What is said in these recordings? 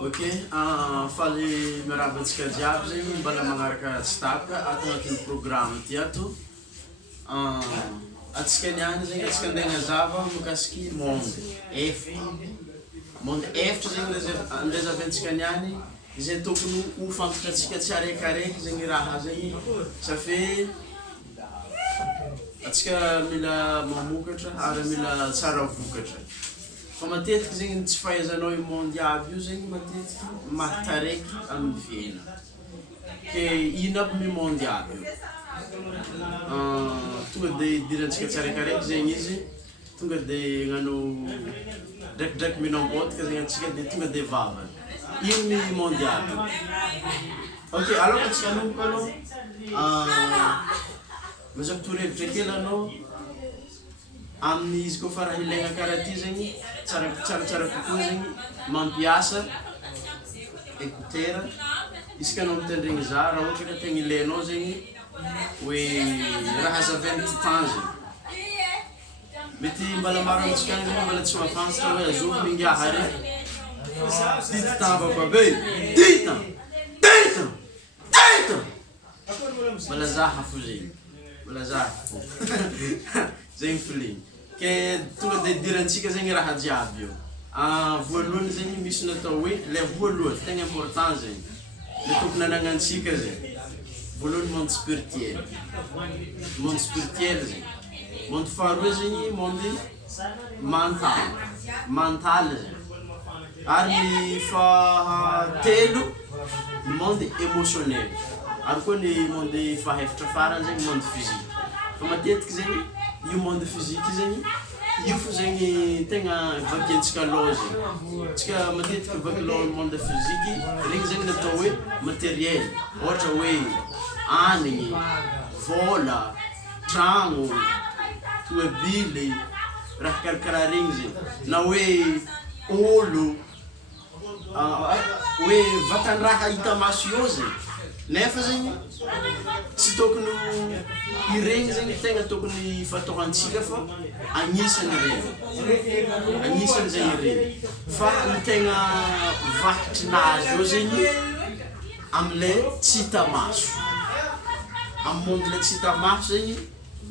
Ok, faly miarahaba antsika jiaby zegny mbala magnaraka tsy tapaka ato agnatin'ny programme ty ato. Atsika niany zegny atsika andeha hagnazava mikasiky monde efatra. Monde efatra zegny andeha zahavantsika niany izay tokony ho fantatratsika tsy araikaraiky zegny raha zegny safe atsika mila mamokatra ary mila tsara vokatra. Fa matetiky zegny tsy fahaizanao i monde aby io zegny matetiky mahataraiky amin'ny fiaina. Ke ino aby mi monde aby io? Tonga de idirantsika tsaraikaraiky zegny izy, tonga de gnano draikidraiky minambotika zegny atsika de tonga de vavany. Ino mi monde aby io? Ok, alors atsika anomboka aloha mazako torohevitra kely anao amin'ny izy koa fa raha ilaigna karaha ty zegny tsaratsara kokoa zegny mampiasa écouteur isaka anao mitandregny za raha ohatra ka tegna ilainao zegny hoe raha hazavainy ty temps zegny. Mety mbala maro amintsika agny zegny mbala tsy mahafantatra hoe azoko mingiaha regny dity tambako aby e dita dita dita mbala zaha fo zegny mbala zaha fo zegny filigny. Ke tonga de idirantsika zegny raha jiaby io. Voalohany zegny misy natao hoe le voalohany tegna important zegny le tokony anagnantsika zegny. Voalohany monde spirituel, monde spirituel zegny. Monde faharoa zegny monde mental, mental zegny. Ary ny fahatelo monde émotionnel. Ary koa ny monde fahefatra farany zegny monde physique. Fa matetiky zegny io monde physique zegny io fo zegny tegna vakiantsika loha zegny. Tsika matetiky vaky loha monde physique regny zegny natao hoe matériel. Ohatra hoe hanigny, vola, tragno, tomobily, raha karakaraha regny zegny. Na hoe olo, hoe vatandraha hita maso io zegny. Nefa zegny tsy tokony iregny zegny tegna tokony fataohantsika fa agnisany regny. Agnisany zegny regny. Fa ny tegna vakitry nazy io zegny am'le tsy hita maso. Amin'ny monde le tsy hita maso zegny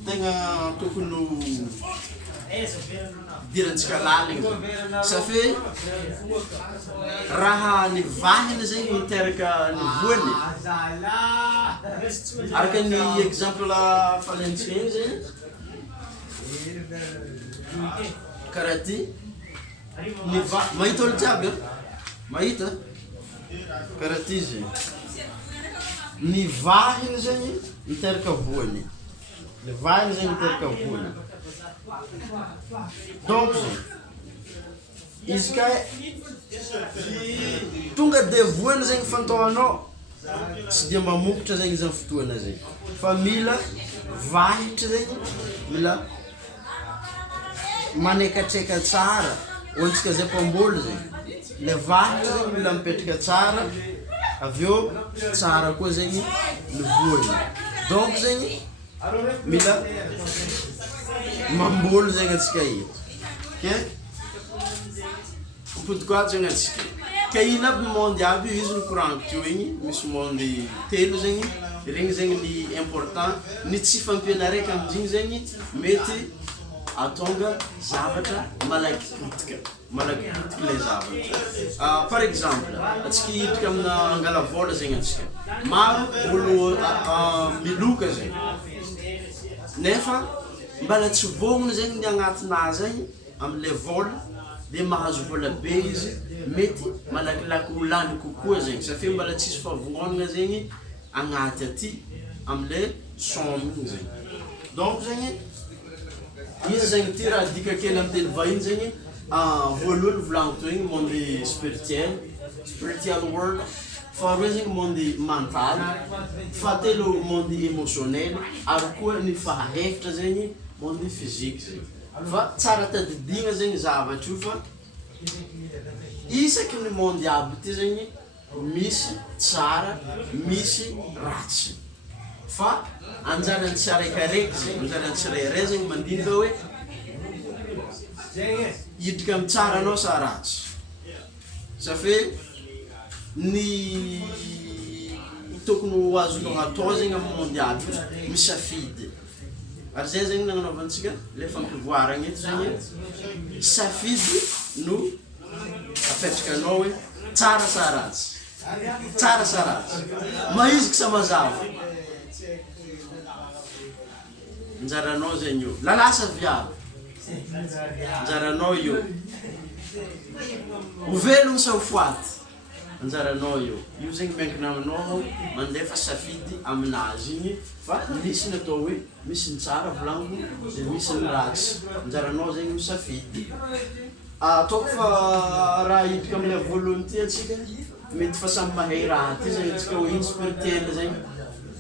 tegna tokony ho idirantsika laligny zegny. Safe raha ny vahiny zegny miteraka ny voany. Araka ny exemple falentsika igny zegny karaha ty ny mahita olo jiaby mahita karaha ty zegny. Ny vahiny zegny miteraka voany. Ny vahiny zegny miteraka voany. Donc izy ka tonga de voany zegny fantaonao tsy dia mamokatra zegny izy amin'ny fotoana zegny. Fa mila vahitra zegny, mila manekatreka tsara ho antsika zay mpamboly zegny. Le vahitra zegny mila mipetraka tsara, aveo tsara koa zegny ny voany. Donc zegny mila mamboly zegny atsika eto. Ok? Podikoa zegny atsika. Ka ino aby monde aby io izy ny koragniko teo igny misy monde telo zegny. Regny zegny ny important. Ny tsy fampianaraiky amin'igny zegny mety atonga zavatra malaky potika. Malaky potika le zavatra. Par exemple, atsika hiditra amina angala vola zegny atsika. Maro olo miloka zegny. Nefa mbala tsy vognony zegny ny agnatinazy zegny am'le vola de mahazo vola be izy mety malakilaky ho lany kokoa zegny. Safe mbala tsisy favognonana zegny agnaty aty am'le somme igny zegny. Donc zegny izy zegny ty raha dika kely amin'ny teny vahiny zegny voalohany volagniko teo igny monde spirituel, spiritual world. Faharoa zegny monde mental, fahatelo monde émotionnel, ary koa ny fahefatra zegny monde physique zegny. Fa tsara tadidigna zegny zavatra io fa isaky ny monde aby ty zegny misy tsara, misy ratsy. Fa anjarany tsiraikaraiky zegny, anjarany tsirairay zegny mandinga hoe hidika amin'ny tsara anao sa ratsy. Safe ny tokony ho azonao atao zegny amin'ny monde aby misafidy. Ary zay zegny nagnanaovantsika le fampivoaragna eto zegny safidy no apetrakanao hoe tsara sa ratsy. Tsara sa ratsy. Mahiziky sa mazava. Anjaranao zegny io. Lalasa viavy. Anjaranao io. Ho velogno sa ho foaty. Anjaranao io. Io zegny miankina aminao mandefa safidy aminazy igny fa misy natao hoe misy ny tsara volagniko dia misy ny ratsy. Anjaranao zegny misafidy. Ataoko fa raha hidika amin'ilay voalohany ty atsika mety fa samy mahay raha ty zegny atsika hoe ino spirituel zegny.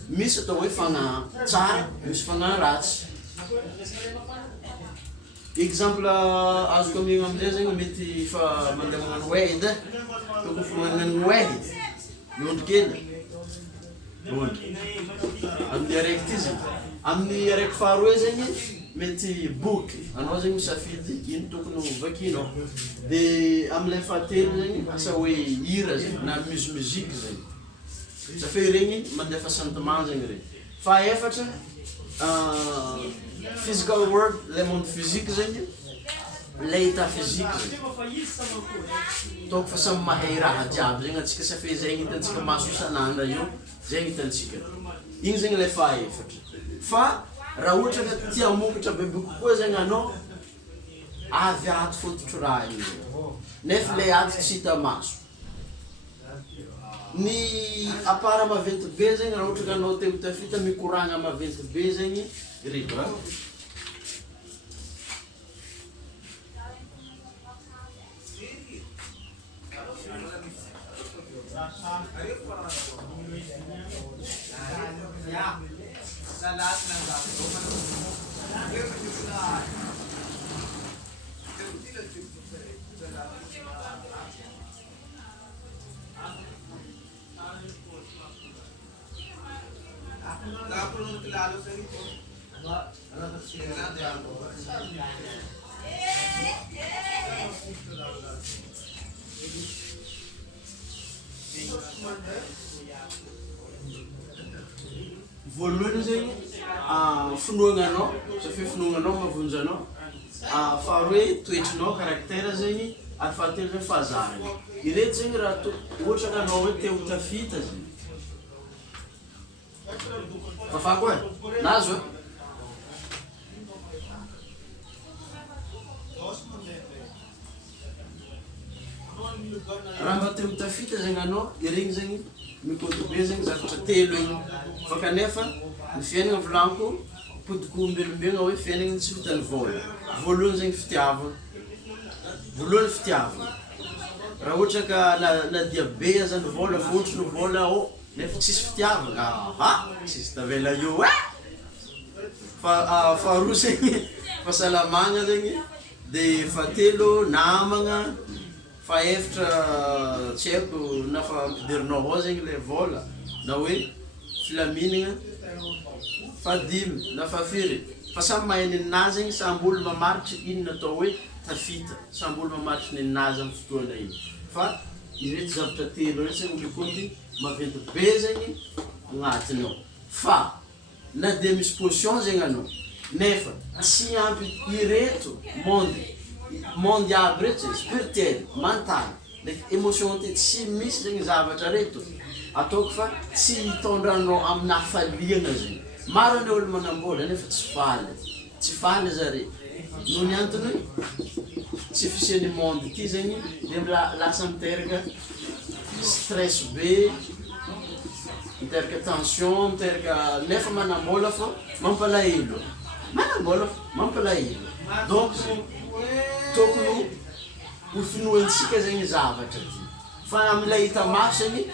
Misy atao hoe fagnahy tsara, misy fagnahy ratsy. Exemple azoko amegna amizay zegny mety fa mandeha magnano weed tokony fa magnano weed miondrikely amin'ny araiky ty zegny. Amin'ny araiky faharoa zegny mety boky anao zegny misafidy ino tokony ho vakinao. Dia amin'ilay fahatelo zegny asa hoe hira zegny na muzika zegny safe regny mandefa sentiment zegny regny. Fahaefatra physical world, le monde physique zegny, le état physique zegny. Toko fa samy mahay raha jiaby zegny atsika safe zegny hitantsika maso isan'andro io zegny hitantsika. Igny zegny le fahaefatra. Fa raha ohatra ka tia mokatra bebe kokoa zegny anao avy ato fototro raha io zegny. Nefa le ato tsy hita maso. Ny apara maventy be zegny raha ohatra ka anao te ho tafita mikoragna maventy be zegny riba. Voalohany zegny finoagnanao, safe finoagnanao mavonjanao. Faharoa toetrinao, caractère zegny, ary fahatelo zegny fahazarana. Ireto zegny raha ohatra ka anao hoe te ho tafita zegny. Fafako e? Nazo e? Raha mba te ho tafita zegny anao, iregny zegny mikoto be zegny zavatra telo igny. Fa kanefa ny fiainana volagniko podiko olombelombelognà hoe fiainana tsy vitany vola. Voalohany zegny fitiavana. Voalohany fitiavana. Raha ohatra ka na dia be aza ny vola, fotry ny vola nefa tsisy fitiavana. Tsisy tavela io e! Faharoa zegny fahasalamagna zegny. Dia fahatelo namagna. Fahaefatra tsy haiko na fa ampidirinao ao zegny le vola na hoe filaminana. Fahadimy na fahafiry fa samy mahay ninazy zegny samby olo mamaritry ino natao hoe tafita. Samby olo mamaritry ninazy amin'ny fotoana iny. Fa ireto zavatra telo reto zegny mikoty maventy be zegny agnatiny ao. Fa na dia misy position zegny anao nefa tsy ampy ireto monde aby reto zegny spirituel, mental, émotion ty tsy misy zegny zavatra reto. Ataoko fa tsy hitondranao amin'ny hafaliana zegny. Maro ny olo manambola nefa tsy faly. Tsy faly zare. Noho ny antony tsy fisian'ny monde ty zegny dia lasa miteraka stress be, miteraka tension, miteraka nefa manambola fa mampalahelo. Manambola fa mampalahelo. Donc tokony ho finoantsika zegny zavatra ty. Fa amin'ilay hita maso zegny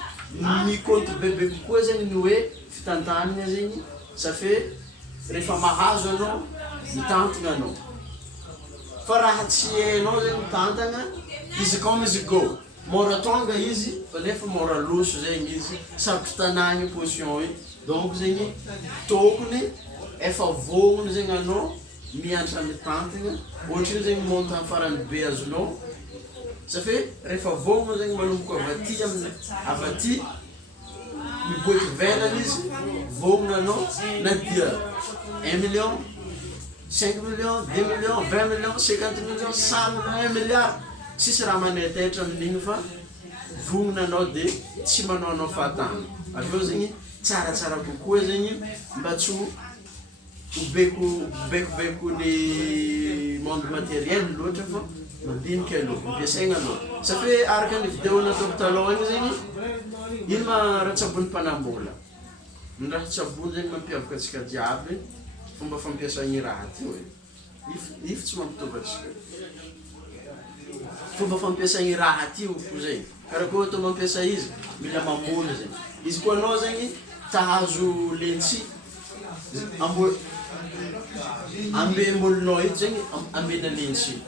mikoty bebe kokoa zegny ny hoe fitantanana zegny. Safe rehefa mahazo anao mitantana anao. Fa raha tsy hainao zegny mitantana, izy comme izy go. Mora tonga izy fa nefa mora loso zegny izy. Sarotra tanagna position io. Donc zegny tokony efa vognony zegny anao mianatra mitantana. Ohatra zegny monta amin'ny farany be azonao Satria rehefa vogna zegny manomboka avy aty miboaka velany izy, vogna anao na dia 1 million, 5 millions, 10 millions, 20 millions, 50 millions, 100 millions, 1 milliard. Tsisy raha manetahitra amin'igny fa vognona anao dia tsy manao anao fahatany. Avy eo zegny tsaratsara kokoa zegny mba tsy ho bekobeko ny monde matériel loatra fa mandinika aloha, ampiasaigna aloha. Satria araka ny vidéo nataoko taloha igny zegny, ino ma raha-tsabony mpanambola. Ny raha-tsabony zegny mampiavaka antsika jiaby, fomba fampiasagny raha ty hoe. If tsy mampitovy antsika. Fomba fampiasagny raha ty ho zay. Karakôry atao mampiasa izy, mila mamono zegny. Izy koa anao zegny tahazo lentsy, ambe-molinao ito zegny ambena lentsy.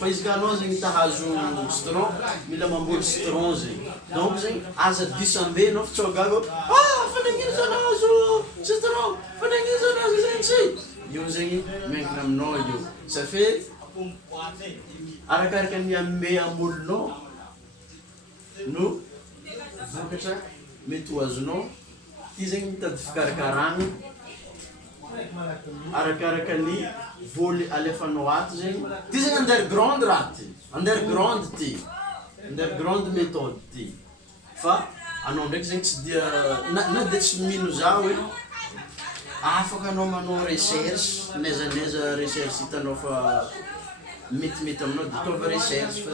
Fa izy ka anao zegny tahazo citron, mila mamboly citron zegny. Donc zegny aza disambe anao fitsôgago, fanagnino zanahazo citron, fanagnino zanahazo lentsy. Io zegny miankina aminao io. Satria arakaraka ny ame amolinao no vokatra mety ho azonao. Ty zegny mitady fikarakarana arakaraka ny voly alefanao ato zegny. Ty zegny underground raha ty, underground ty, underground méthode ty. Fa anao ndraiky zegny tsy dia na dia tsy mino za hoe afaka anao manao recherche, naizanaiza recherche hitanao fa metimety aminao dia ataova recherche fa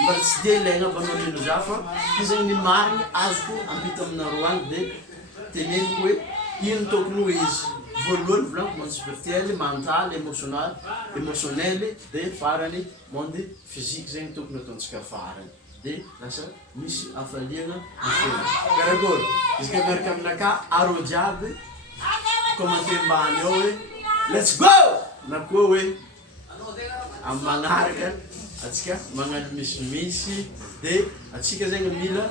mba tsy dia ilaigna banao mino za fa ty zegny ny mariny azoko ampita aminareo agny dia teneniko hoe ino tokony ho izy. Voalohany volaniko monde spirituel, mental, émotionnel dia farany monde physique zegny tokony ataontsika farany. Dia lasa misy hafaliana mifena. Karakôry izy ka miaraka aminaka arô jiaby commenté mbany ao hoe let's go na koa hoe amin'ny magnaraka atsika magnano misimisy dia atsika zegny mila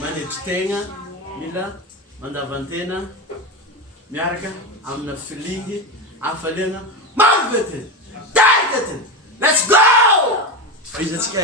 manetry tegna, mila mandavantena miaraka amina filingy hafaliana mavety target let's go izy atsika